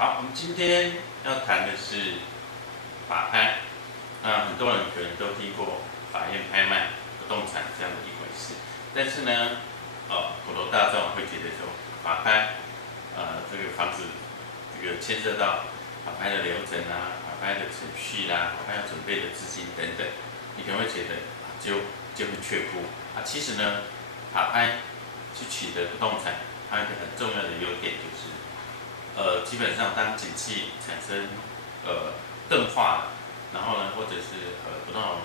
好，我们今天要谈的是法拍。那很多人可能都听过法院拍卖不动产这样的一回事，但是呢，普罗大众会觉得说法拍，这个房子这个牵涉到法拍的流程啊、法拍的程序啦、法拍要准备的资金等等，你可能会觉得就很却步啊。其实呢，法拍去取得不动产，它有一个很重要的优点就是。基本上当景气产生钝化了，然后呢，或者是不动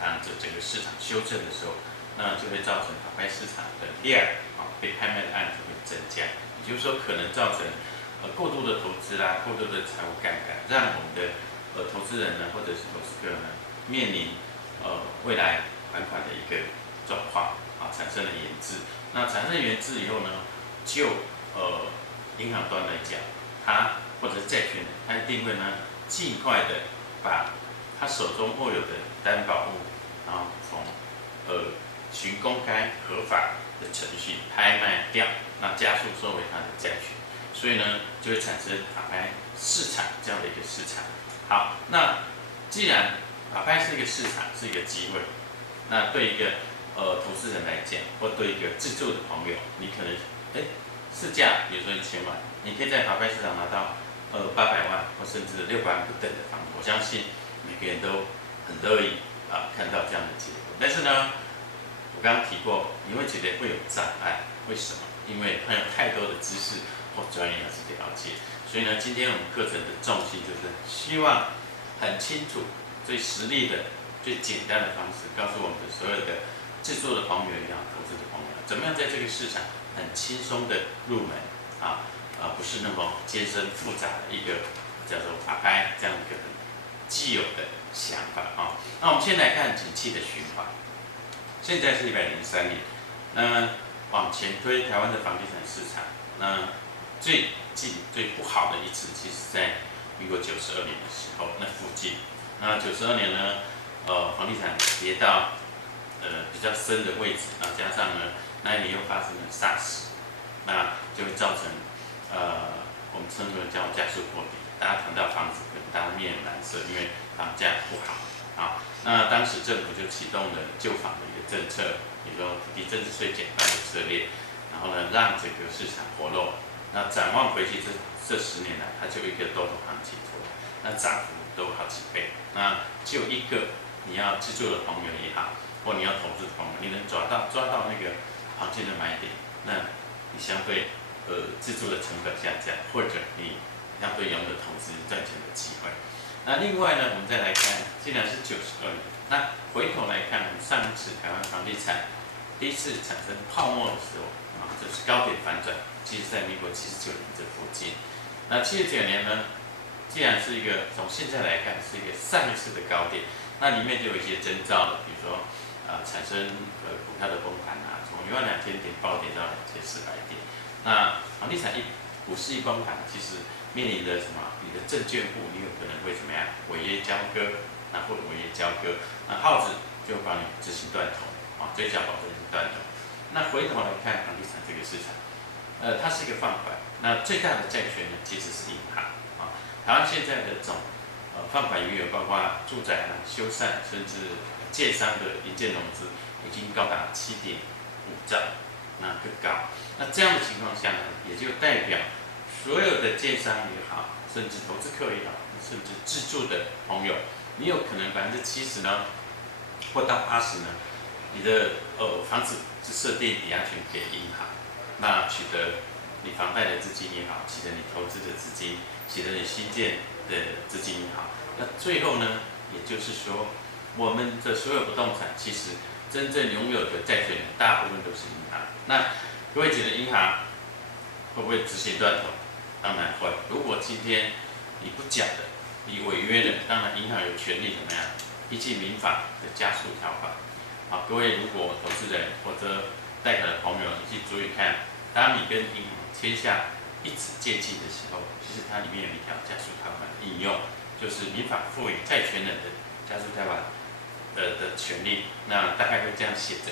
产整个市场修正的时候，那就会造成法拍市场的量被拍卖的案子会增加，也就是说可能造成过度的投资啦，过度的财务杠杆，让我们的投资人呢或者是投资客呢面临未来还款的一个状况产生了延滞。那产生延滞以后呢，就银行端来讲，他或者是债权人，他一定会呢尽快的把他手中握有的担保物，然后从循公开合法的程序拍卖掉，那加速收回他的债权，所以呢就会产生法拍市场这样的一个市场。好，那既然法拍是一个市场，是一个机会，那对一个投资人来讲，或对一个自住的朋友，你可能市价比如说1000万，你可以在法拍市场拿到800万或甚至600万不等的房子。我相信每个人都很乐意看到这样的结果。但是呢，我刚刚提过，你会觉得会有障碍，为什么？因为它有太多的知识或专业要去了解。所以呢，今天我们课程的重心就是希望很清楚、最实例的、最简单的方式，告诉我们的所有的制作的朋友也好，投资的朋友，怎么样在这个市场很轻松的入门不是那么艰深复杂的一个叫做法拍这样一个既有的想法那我们先来看景气的循环。现在是103年，那往前推台湾的房地产市场，那最近最不好的一次，其实在民国92年的时候那附近。那92年呢，房地产跌到比较深的位置，然后加上呢那一年又发生了 SARS， 那就会造成我们称之为叫加速破底。大家谈到房子，可能大家面蓝色，因为房价不好那当时政府就启动了救房的一个政策，比如说土地增值税减半的策略，然后呢让整个市场活络。那展望回去这10年来，它就有一个多头行情出来，那涨幅都好几倍。那就一个你要自住的朋友也好，或你要投资的朋友，你能抓到那个行情的买点，那你相对自住的成本下降，或者你相对拥有投资赚钱的机会。那另外呢，我们再来看，既然是92年，那回头来看，我们上一次台湾房地产第一次产生泡沫的时候就是高点反转，其实在民国79年这附近。那79年呢，既然是一个从现在来看是一个上一次的高点，那里面就有一些征兆了，比如说产生股票的崩盘从12000点暴跌到2400点。那房地产股市一崩盘，其实面临的什么？你的证券户你有可能会怎么样？违约交割，或者违约交割，那耗子就帮你执行断头追缴保证金断头。那回头来看房地产这个市场，它是一个放款，那最大的债权人其实是银行台湾现在的放款余额，包括住宅修缮，甚至建商的营建融资，已经高达7.5兆，那更高。那这样的情况下呢，也就代表所有的建商也好，甚至投资客也好，甚至自住的朋友，你有可能70%呢，或到80%呢，你的房子是设定抵押权给银行，那取得你房贷的资金也好，取得你投资的资金，取得你新建的资金也好，那最后呢，也就是说，我们的所有不动产其实真正拥有的债权人大部分都是银行。那各位觉得银行会不会执行断头？当然会。如果今天你不缴的，你违约了，当然银行有权利怎么样？依据民法的加速条款。各位如果投资人或者贷款的朋友，你去注意看，当你跟银行签下一纸借据的时候，其实它里面有一条加速条款的应用，就是民法赋予债权人的加速条款的权利。那大概会这样写着。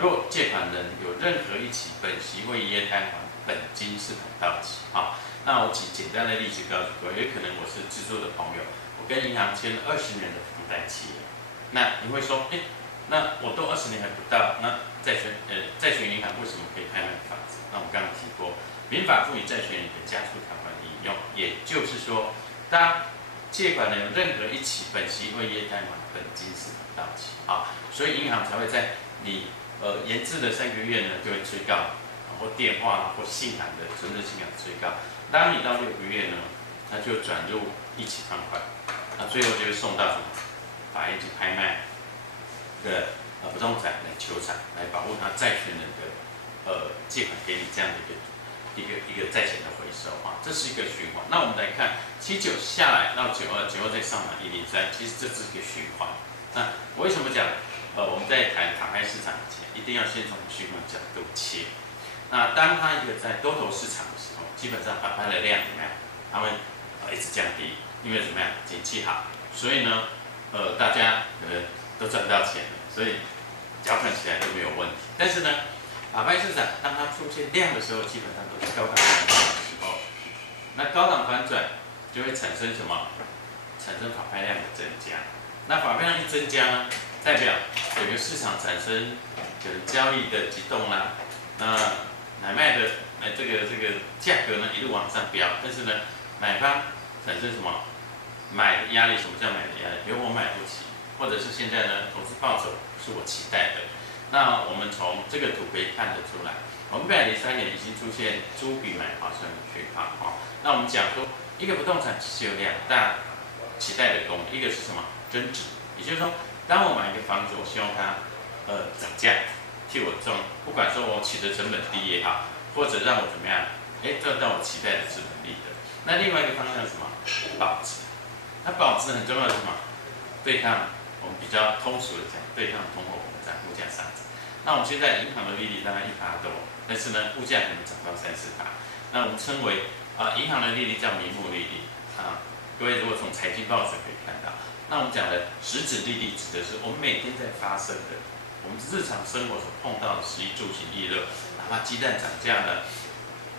若借款人有任何一起本息未约摊还，本金是否到期那我举简单的例子告诉各位，有可能我是自住的朋友，我跟银行签了20年的房贷契约。那你会说，那我都20年还不到，那债权银行为什么可以拍卖房子？那我刚刚提过，民法赋予债权人的加速条款引用，也就是说，当借款人有任何一起本息未业贷款，本金是不到期啊，所以银行才会在你延滞的3个月呢，就会催告，或电话或信函的存证信函催告。当你到6个月呢，那就转入一起放款，那最后就会送到什么法院去拍卖的不动产来求偿，来保护他债权人的借款给你这样的一个债钱的回收啊，这是一个循环。那我们来看79下来到92再上来103，其实这是一个循环。那我为什么讲我们在谈法拍市场以前，一定要先从循环角度切。那当它一个在多头市场的时候，基本上法拍的量怎么样？它会一直降低，因为怎么样？景气好，所以呢，大家都赚到钱了，所以缴款起来都没有问题。但是呢，法拍市场当它出现量的时候，基本上都是高档反转的时候。那高档反转就会产生什么？产生法拍量的增加。那法拍量一增加呢，代表整个市场产生可能交易的激动啦，那买卖的这个价格呢一路往上飙，但是呢，买方产生什么买的压力？什么叫买的压力？比如我买不起，或者是现在呢投资报酬是我期待的。那我们从这个图可以看得出来，我们103年已经出现租比买划算的讯号啊。那我们讲说，一个不动产其实有2大期待的功能，一个是什么？增值，也就是说，当我买一个房子，我希望它涨价。替我赚，不管说我取得成本低也好，或者让我怎么样，赚到我期待的资本利得。那另外一个方向是什么？保值。那保值很重要的是什么？对抗我们比较通俗的讲，对抗通货膨胀、物价上涨。那我们现在银行的利率大概1%多，但是呢，物价可能涨到3-4%。那我们称为银行的利率叫名目利率啊。各位如果从财经报纸可以看到，那我们讲的实质利率指的是我们每天在发生的。我们日常生活所碰到的食衣住行娱乐，哪怕鸡蛋涨价了，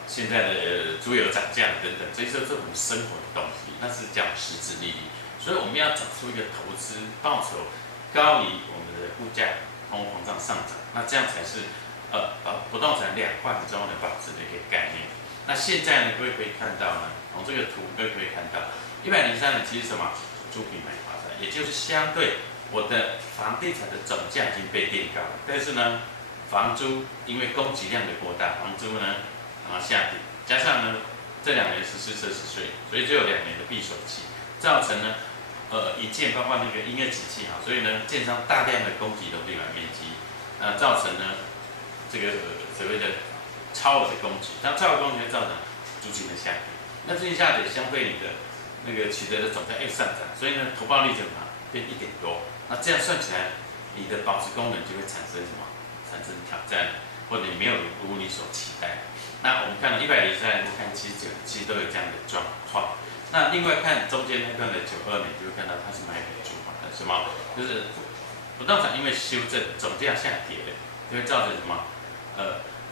现在的猪油涨价等等，这些都是我们生活的东西，那是叫实质利率。所以我们要找出一个投资报酬高于我们的物价通货膨胀上涨，那这样才是不动产2块很重要的保值的一个概念。那现在呢，各位可以看到呢，从这个图各位可以看到，103年其实什么？租比买划算，也就是相对。我的房地产的总价已经被垫高了，但是呢，房租因为供给量的过大，房租呢下跌，加上呢这2年实施奢侈税，所以就有2年的闭锁期，造成呢一建包括那个音乐景气所以呢建商大量的供给楼地板面积，造成呢这个所谓的超额的供给，那超额供给会造成租金的下跌，那租金下跌相对你的那个取得的总价又上涨，所以呢投报率怎么变1点多？那这样算起来，你的保值功能就会产生什么？产生挑战，或者你没有如你所期待。那我们看到103年，看79，其实都有这样的状况。那另外看中间那段的92年，就会看到它是买比租还的什么？就是不动产因为修正，总价下跌了，就会造成什么？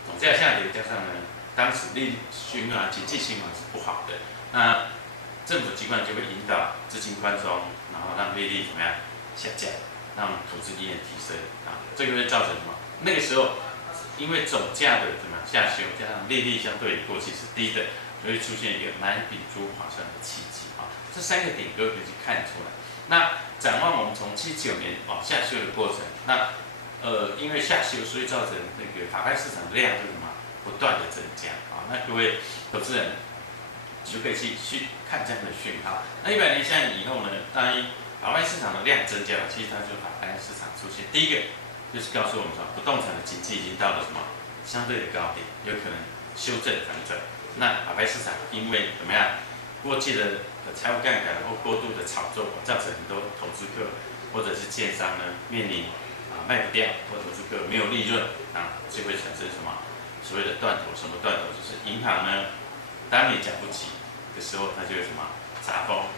总价下跌加上呢，当时利率循环、经济循环是不好的，那政府机关就会引导资金宽松，然后让利率怎么样？下降，让投资意愿提升这个会造成什么？那个时候，因为总价的怎么下修，加上利率相对于过去是低的，就会出现一个买比租划算的契机这3个点各位可以去看出来。那展望我们从79年往下修的过程，那因为下修，所以造成那个法拍市场的量就什么不断的增加那各位投资人就可以去看这样的讯号。那103年以后呢，当然法拍市场的量增加了，其实它就是法拍市场出现。第一个就是告诉我们说，不动产的经济已经到了什么相对的高点，有可能修正反转。那法拍市场因为怎么样，过去的财务杠杆或过度的炒作，造成很多投资客或者是建商呢面临卖不掉，或投资客没有利润就会产生什么所谓的断头。什么断头？就是银行呢，当你缴不起的时候，它就有什么查封。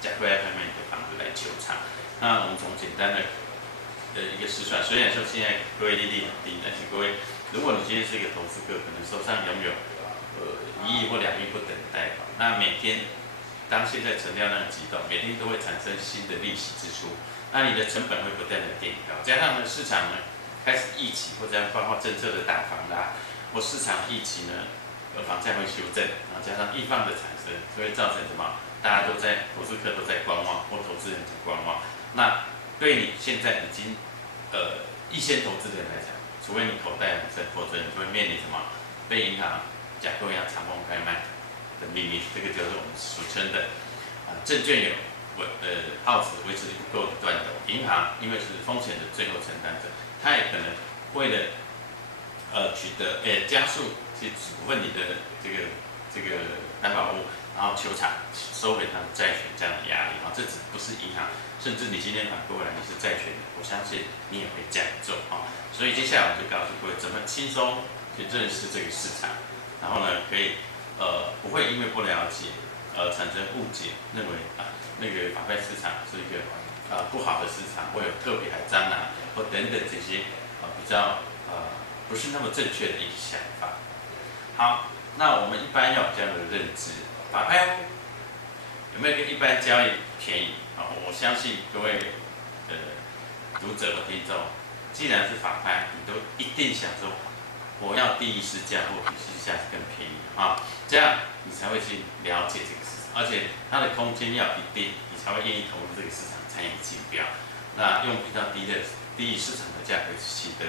假柜来拍卖你的房子来求偿。那我们从简单的一个试算，虽然说现在各位利率很低，但是各位，如果你今天是一个投资客，可能手上拥有1亿或2亿不等贷款。那每天当现在成交量激动，每天都会产生新的利息支出，那你的成本会不断的垫高，加上呢市场呢开始预期或者包括政策的打房啦，或市场预期呢房价会修正，然后加上易放的产生，就会造成什么？大家都在投资客都在观望，或投资人在观望。那对你现在已经一线投资人来讲，除非你口袋很深，否则你就会面临什么？被银行假扣押、长风拍卖的命运，这个就是我们俗称的证券有耗子维持力不够的断头，银行因为是风险的最后承担者，它也可能为了取得加速去处分你的这个担保物，然后球场收回它的债权这样的压力啊，这只不是银行，甚至你今天反过来你是债权人，我相信你也会这样做啊。所以接下来我就告诉各位怎么轻松去认识这个市场，然后呢可以不会因为不了解产生误解，认为那个法拍市场是一个不好的市场，会有特别还蟑螂或等等这些比较不是那么正确的一个想法。好，那我们一般要有这样的认知。法拍屋有没有跟一般交易便宜？我相信各位读者和听众，既然是法拍，你都一定想说，我要第一市价或比市价更便宜这样你才会去了解这个市场，而且它的空间要一定，你才会愿意投入这个市场参与竞标。那用比较低于市场的价格去取得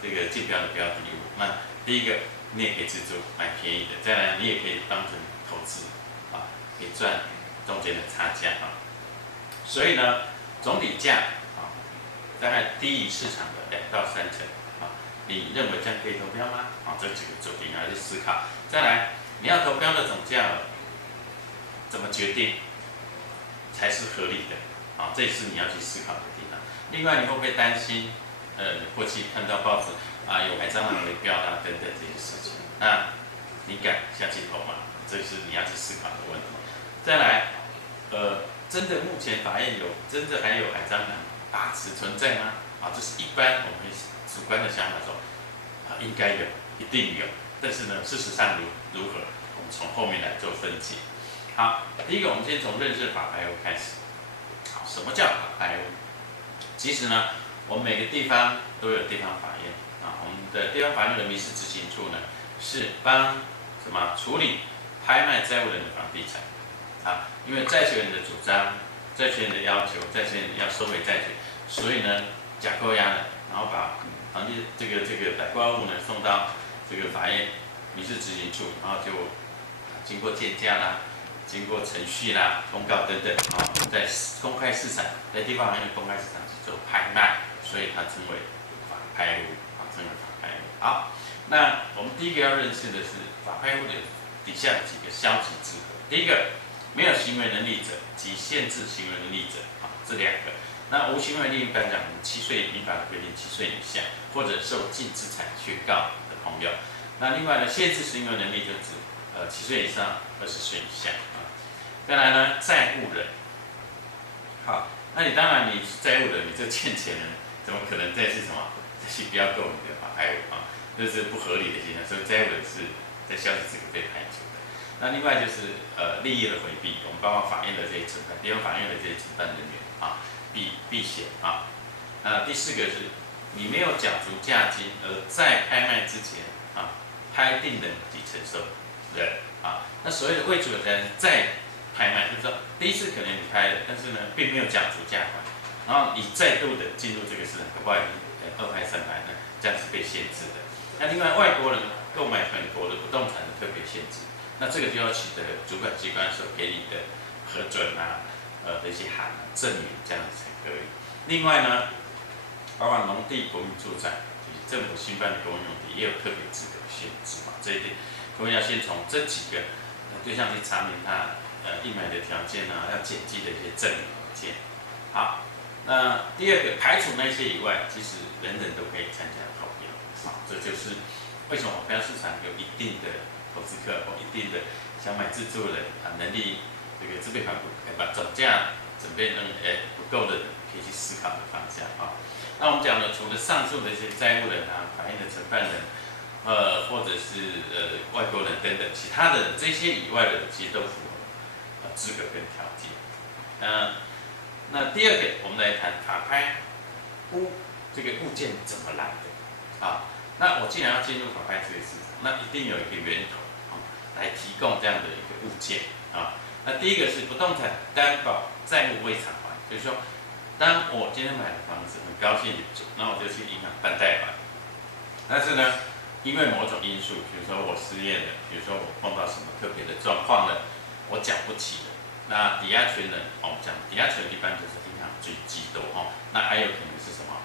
这个竞标的标的物，那第一个你也可以自助买便宜的，再来你也可以当成投资。可以赚中间的差价所以呢，总底价大概低于市场的2到3成你认为这样可以投标吗？这几个主题要去思考。再来，你要投标的总价怎么决定才是合理的？这也是你要去思考的地方。另外，你会不会担心过去看到报纸有海蟑螂围标等等这些事情？那你敢下去投吗？这是你要去思考的问题。再来，真的目前法院真的还有海蟑螂把持存在吗？这是一般我们主观的想法说，应该有，一定有。但是呢，事实上如何，我们从后面来做分解。好，第一个，我们先从认识法拍屋开始。什么叫法拍屋？其实呢，我们每个地方都有地方法院我们的地方法院的民事执行处呢，是帮处理拍卖债务人的房地产因为债权人的主张、债权人的要求、债权人要收回债权，所以呢假扣押了，然后把房地这个百挂物呢送到这个法院民事执行处，然后就经过鉴价啦、经过程序啦、公告等等在公开市场，在地方法院的公开市场去做拍卖，所以它称为法拍屋称为法拍屋。好，那我们第一个要认识的是法拍屋的底下几个消极之和。第一个，没有行为能力者及限制行为能力者这两个。那无行为能力一般讲，7岁民法的规定7岁以下，或者受禁资产宣告的朋友。那另外呢，限制行为能力就指7岁以上20岁以下再来呢，债务人。好，那你当然你是债务人，你这欠钱人怎么可能再去再去标购你的法拍屋这是不合理的现象，所以债务人是在消极这个被排除的。那另外就是利益的回避，我们包括法院的这些承办、地方法院的这些承办人员避险那第4个是，你没有缴足价金，而在拍卖之前拍定人及承受人那所谓的未主人再拍卖，就是说第一次可能你拍了，但是呢并没有缴足价款，然后你再度的进入这个市场，恐怕已经2拍3拍呢，这样是被限制的。那另外外国人购买本国的不动产的特别限制，那这个就要取得主管机关所给你的核准的一些证明，这样子才可以。另外呢，包括农地、国民住宅以及政府新办的公用地也有特别资格限制这一点，各位要先从这几个对象去查明它应买的条件要检记的一些证明条件。好，那第2个排除那些以外，其实人人都可以参加投标这就是为什么法拍市场有一定的投资客或一定的想买自住人能力这个自备款把总价准备不够的人可以去思考的方向那我们讲的除了上述的一些债务人法院的承办人或者是外国人等等，其他的这些以外的，其实都符合资格跟条件。那第二个，我们来谈法拍屋这个物件怎么来的啊？那我既然要进入法拍这个市场，那一定有一个源头啊，来提供这样的一个物件啊。那第一个是不动产担保债务未偿还，就是说，当我今天买了房子，很高兴地住，那我就去银行办贷款。但是呢，因为某种因素，比如说我失业了，比如说我碰到什么特别的状况了，我缴不起了，那抵押权人，我们讲抵押权一般就是银行最极多哦，那还有可能是什么？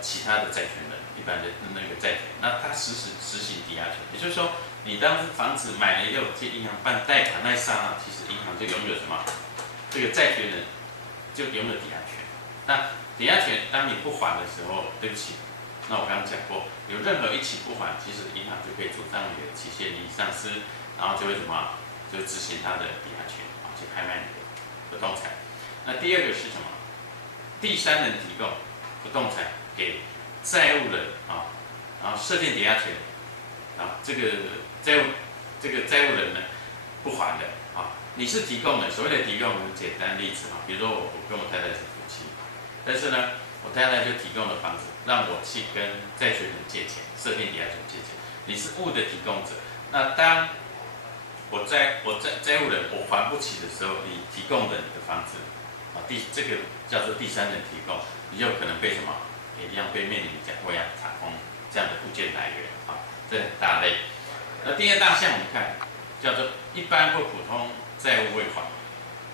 其他的债权人，一般的那个债权，那他实行抵押权，也就是说，你当房子买了以后去银行办贷款那一刹那，其实银行就拥有什么？这个债权人就拥有抵押权。那抵押权当你不还的时候，对不起，那我刚刚讲过，有任何一起不还，其实银行就可以主张你的期限已丧失，然后就会什么？就执行他的抵押权啊，去拍卖你的不动产。那第二个是什么？第三人提供不动产给债务人啊，然后设定抵押权，啊，这个债务人呢不还的啊，你是提供的，所谓的提供，很简单例子啊，比如说我跟我太太是夫妻，但是呢，我太太就提供了房子，让我去跟债权人借钱，设定抵押权借钱，你是物的提供者，那当我债务人我还不起的时候，你提供的你的房子啊，这个叫做第三人提供，你有可能被什么？也一样被面临讲未央查封这样的物件来源啊，这很大类。那第二大项我们看叫做一般或普通债务未还，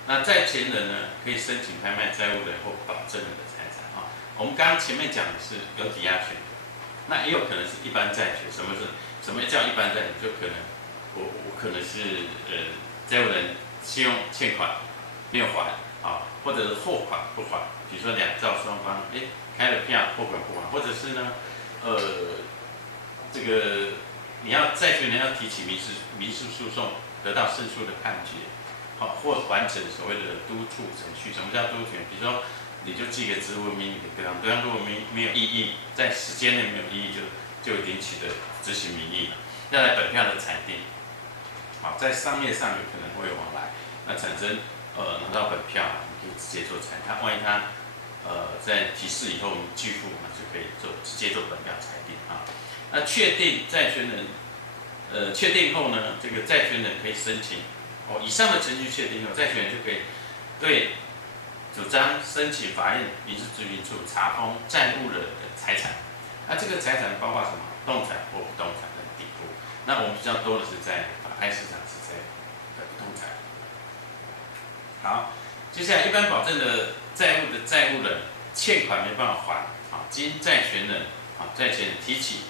那债权人呢可以申请拍卖债务人或保证人的财产啊。我们刚刚前面讲的是有抵押权的，那也有可能是一般债权。什么叫一般债权？就可能我可能是债务人信用欠款没有还啊，或者是货款不还，比如说两造双方开了票，货款不还，或者是呢，这个你要债权人要提起民事诉讼，得到胜诉的判决，好，或完成所谓的督促程序。什么叫督促？比如说，你就寄个支付命令给对方，对方如果没有异议，在时间内没有异议，就已经取得执行民意了，要来本票的裁定。好，在商业上有可能会有往来，那产生拿到本票，你可以直接做裁。他万一他在提示以后拒付，那就可以直接做本票裁定啊。那确定债权人，确定后呢，这个债权人可以申请以上的程序确定后，债权人就可以对主张申请法院民事咨询处查封债务人的财产。那这个财产包括什么？动产或不动产的抵付。那我们比较多的是在法拍市场是在不动产。好，接下来一般保证的债务的债务人欠款没办法还啊，经债权人债权人提起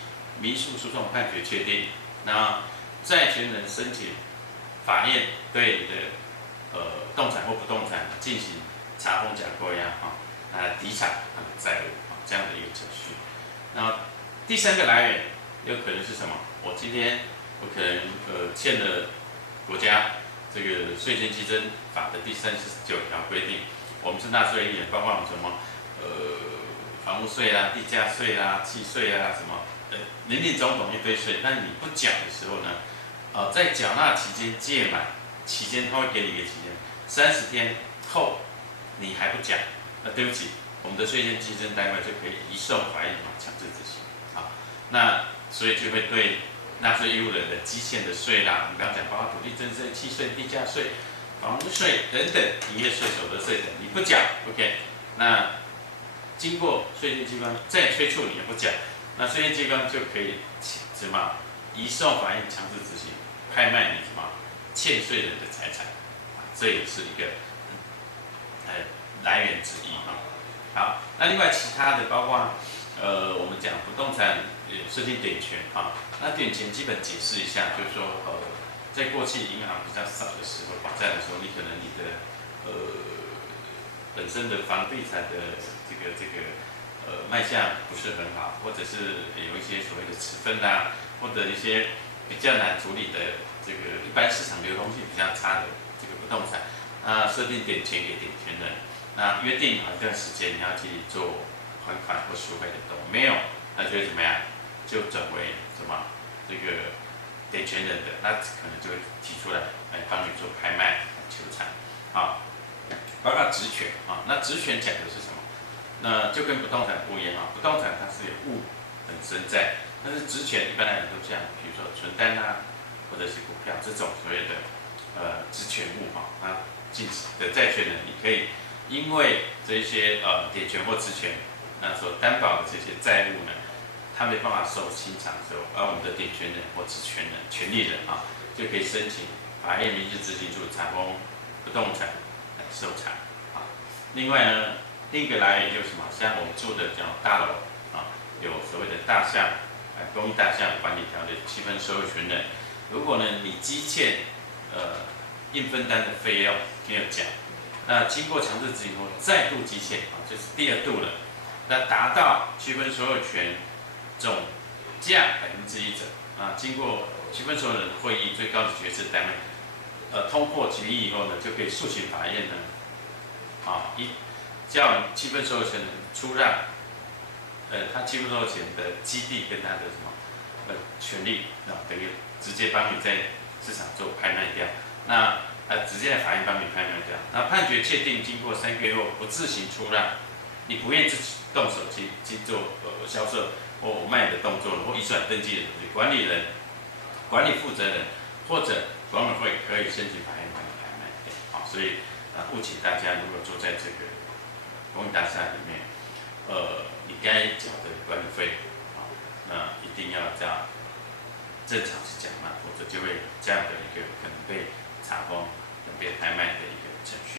民诉诉讼判决确定，那债权人申请法院对你的动产或不动产进行查封、假扣押抵偿他的债务这样的一个程序。那第三个来源有可能是什么？我今天我可能欠了国家这个税捐稽征法的第39条规定，我们是纳税人，包括我们什么房屋税啦、地价税啦、契税啦什么林林总总一堆税，但你不缴的时候呢，在缴纳期间届满期间，他会给你一个期间，30天后你还不缴，对不起，我们的税捐稽征单位就可以移送法院强制执行那所以就会对纳税义务人的基线的税啦，我们刚刚讲包括土地增税、契税、地价税、房屋税等等，营业税、所得税等，你不缴 ，OK， 那经过税捐机关再催促你也不缴，那税捐机关就可以什么移送法院强制执行，拍卖你什么欠税人的财产，这也是一个来源之一好，那另外其他的包括我们讲不动产设定点权那点权基本解释一下，就是说在过去银行比较少的时候，保债的时候，你可能你的本身的房地产的这个卖相不是很好，或者是有一些所谓的持分或者一些比较难处理的这个一般市场流通性比较差的这个不动产，设定点权给点权人，那约定一段时间你要去做还款或赎回的动作，没有，那就会怎么样？就转为什么这个给权人的，那可能就会提出来来帮你做拍卖求偿，啊，包括职权啊，那职权讲的是什么？那就跟不动产不一样啊，不动产它是有物本身在，但是职权一般来讲都像比如说存单啊，或者是股票这种所谓的职权物啊，那进的债权人你可以因为这些典权或职权那所担保的这些债务呢，他没办法受清偿的时候，而我们的典权人或职权人、权利人啊，就可以申请法院民事执行处查封不动产来受偿啊。另外呢，另一个来源就是什么？像我们住的这种大楼啊，有所谓的大项公益大项管理条例7分所有权人，如果呢你积欠应分担的费用没有缴，那经过强制执行后再度积欠啊，就是第二度了，那达到区分所有权总价1%者啊，经过区分所有人会议最高的决策单位通过决议以后呢，就可以诉请法院呢叫区分所有权人出让他区分所有权的基地跟他的什么权利啊，等于直接帮你在市场做拍卖掉，那直接在法院帮你拍卖掉。那判决确定，经过3个月后不自行出让，你不愿自己动手去做销售或卖的动作或移转登记的管理人、管理负责人或者管委会可以申请法院帮你拍卖掉。好，所以务请大家如果住在这个公益大厦里面，你该缴的管理费，那一定要这样正常去缴纳，否则就会有这样的一个可能被查封、被拍卖的一个程序。